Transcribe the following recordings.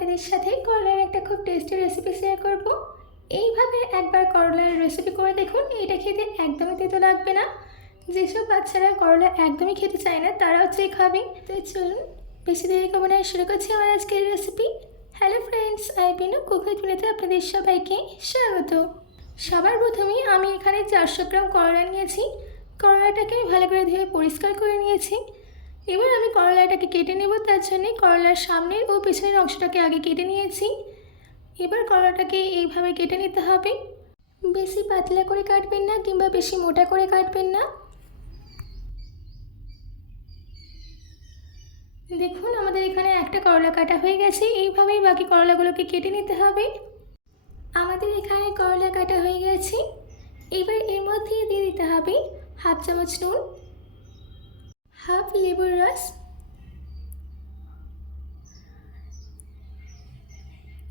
আপনাদের সাথে করলার একটা খুব টেস্টি রেসিপি শেয়ার করব। এইভাবে একবার করলার রেসিপি করে দেখুন, এটা খেতে একদমই তেতো লাগবে না। যেসব বাচ্চারা করলা একদমই খেতে চায় না, তারাও চেয়ে খাবে। তো চলুন, বেশি দেরি করব না, শুরু করছি আমার আজকের recipe hello friends I Binu কুকুর টুনেতে আপনাদের সবাইকে স্বাগত। সবার প্রথমেই আমি এখানে চারশো গ্রাম করলা নিয়েছি। করলাটাকে আমি ভালো করে ধুয়ে পরিষ্কার করে নিয়েছি। এবার আমি করলাটাকে কেটে নেব, তার জন্যে করলার সামনের ও পেছনের অংশটাকে আগে কেটে নিয়েছি। এবার করলাটাকে এইভাবে কেটে নিতে হবে। বেশি পাতলা করে কাটবেন না কিংবা বেশি মোটা করে কাটবেন না। দেখুন, আমাদের এখানে একটা করলা কাটা হয়ে গেছে। এইভাবেই বাকি করলাগুলোকে কেটে নিতে হবে। আমাদের এখানে করলা কাটা হয়ে গেছে। এবার এর মধ্যে দিয়ে দিতে হবে হাফ চামচ নুন। হাফ লেবুর রস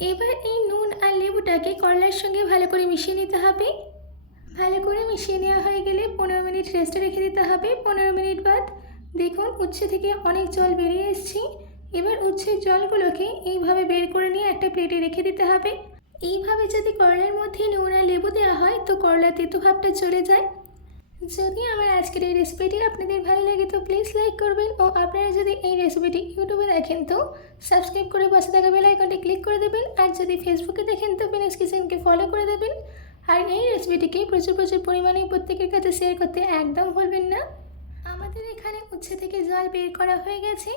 এবার এই নুন আর লেবুটাকে করলার সঙ্গে ভালো করে মিশিয়ে নিতে হবে। ভালো করে মিশিয়ে নেওয়া হয়ে গেলে পনেরো মিনিট রেস্টে রেখে দিতে হবে। পনেরো মিনিট বাদ দেখুন উচ্ছে থেকে অনেক জল বেরিয়ে এসছে। এবার উচ্ছের জলগুলোকে এইভাবে বের করে নিয়ে একটা প্লেটে রেখে দিতে হবে। এইভাবে যদি করলার মধ্যে নুন আর লেবু দেওয়া হয়, তো করলা তেতো ভাবটা চলে যায়। যদি আমার আজকের এই রেসিপিটি আপনাদের ভালো লাগে, তো প্লিজ লাইক করবেন। ও আপনারা যদি এই রেসিপিটি ইউটিউবে দেখেন, তো সাবস্ক্রাইব করে পাশে থাকা বেল আইকনটি ক্লিক করে দেবেন। আর যদি ফেসবুকে দেখেন, তো ফিনিস কিচেনকে ফলো করে দেবেন। আর এই রেসিপিটিকে প্রচুর প্রচুর পরিমাণে প্রত্যেকের কাছে শেয়ার করতে একদম ভুলবেন না। আমাদের এখানে উচ্ছে থেকে জল বের করা হয়ে গেছে।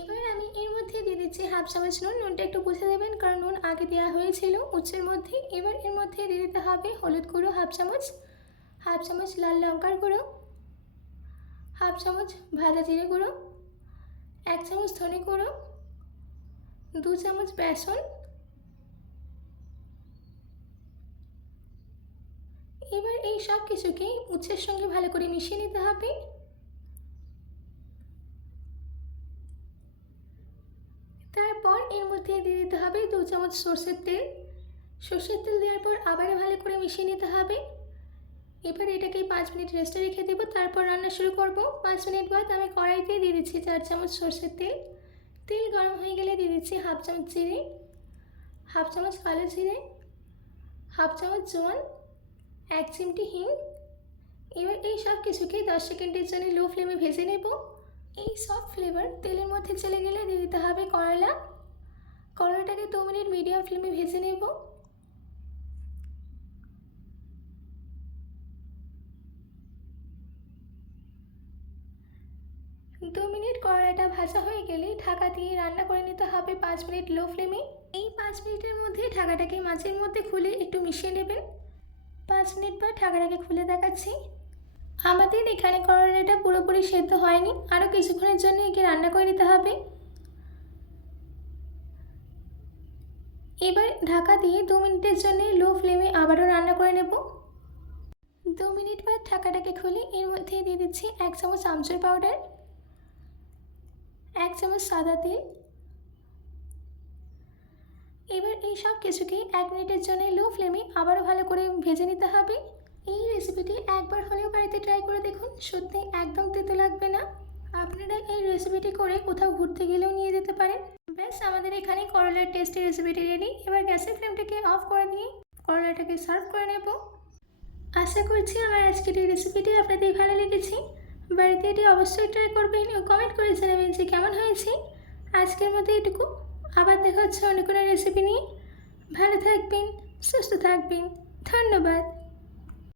এবার আমি এর মধ্যে দিয়ে দিচ্ছি হাফ চামচ নুন। নুনটা একটু বুঝে দেবেন, কারণ নুন আগে দেওয়া হয়েছিল উচ্ছের মধ্যে। এবার এর মধ্যে দিয়ে দিতে হবে হলুদ গুঁড়ো হাফ চামচ। হাফ চামচ লাল লঙ্কার গুঁড়ো, হাফ চামচ ভাজা জিরে গুঁড়ো, এক চামচ ধনে গুঁড়ো, দু চামচ বেসন এবার এই সব কিছুকে উচ্ছের সঙ্গে ভালো করে মিশিয়ে নিতে হবে। তারপর এর মধ্যে দিয়ে দিতে হবে দু চামচ সর্ষের তেল। সর্ষের তেল দেওয়ার পর আবারও ভালো করে মিশিয়ে নিতে হবে। এবার এটাকে পাঁচ মিনিট রেস্টে রেখে দেবো, তারপর রান্না শুরু করব। পাঁচ মিনিট বাদ আমি কড়াইতে দিয়ে দিচ্ছি চার চামচ সর্ষের তেল। তেল গরম হয়ে গেলে দিয়ে দিচ্ছি হাফ চামচ জিরে, হাফ চামচ কালো জিরে, হাফ চামচ জোয়ান, এক চিমটি হিং। এবার এই সব কিছুকে দশ সেকেন্ডের জন্য লো ফ্লেমে ভেজে নেব। এই সব ফ্লেভার তেলের মধ্যে চলে গেলে দিয়ে দিতে হবে করলা। করলাটাকে দু মিনিট মিডিয়াম ফ্লেমে ভেজে নেব দু মিনিট কড়াইটা ভাজা হয়ে গেলে ঢাকা দিয়ে রান্না করে নিতে হবে পাঁচ মিনিট লো ফ্লেমে। এই পাঁচ মিনিটের মধ্যে ঢাকাটাকে মাছের মধ্যে খুলে একটু মিশিয়ে নেবেন। পাঁচ মিনিট পর ঢাকাটাকে খুলে দেখাচ্ছি। আমাদের এখানে করলাটা পুরোপুরি সেদ্ধ হয়নি। আরও কিছুক্ষণের জন্য একে রান্না করে নিতে হবে। এবার ঢাকা দিয়ে দু মিনিটের জন্য লো ফ্লেমে আবারও রান্না করে নেব। দু মিনিট পর ঢাকাটাকে খুলে এর মধ্যে দিয়ে দিচ্ছি এক চামচ আমচুর পাউডার। এক চামচ সাদা তেল। এবার এই সব কিছুকে এক মিনিটের জন্য লো ফ্লেমে আবারও ভালো করে ভেজে নিতে হবে। এই রেসিপিটি একবার হলেও বাড়িতে ট্রাই করে দেখুন, সত্যি একদম তেতো লাগবে না। আপনারা এই রেসিপিটি করে কোথাও ঘুরতে গেলেও নিয়ে যেতে পারেন। ব্যাস, আমাদের এখানে করলার টেস্টি রেসিপিটি রেডি এবার গ্যাসের ফ্লেমটাকে অফ করে দিয়ে করলাটাকে সার্ভ করে নেব। আশা করছি আমার আজকের এই রেসিপিটি আপনাদের ভালো লেগেছে। বাড়িতে এটি অবশ্যই ট্রাই করবেন ও কমেন্ট করে জানাবেন যে কেমন হয়েছে। আজকের মতো এটুকু। আবার দেখা হচ্ছে অন্য কোনো রেসিপি নিয়ে। ভালো থাকবেন, সুস্থ থাকবেন। ধন্যবাদ।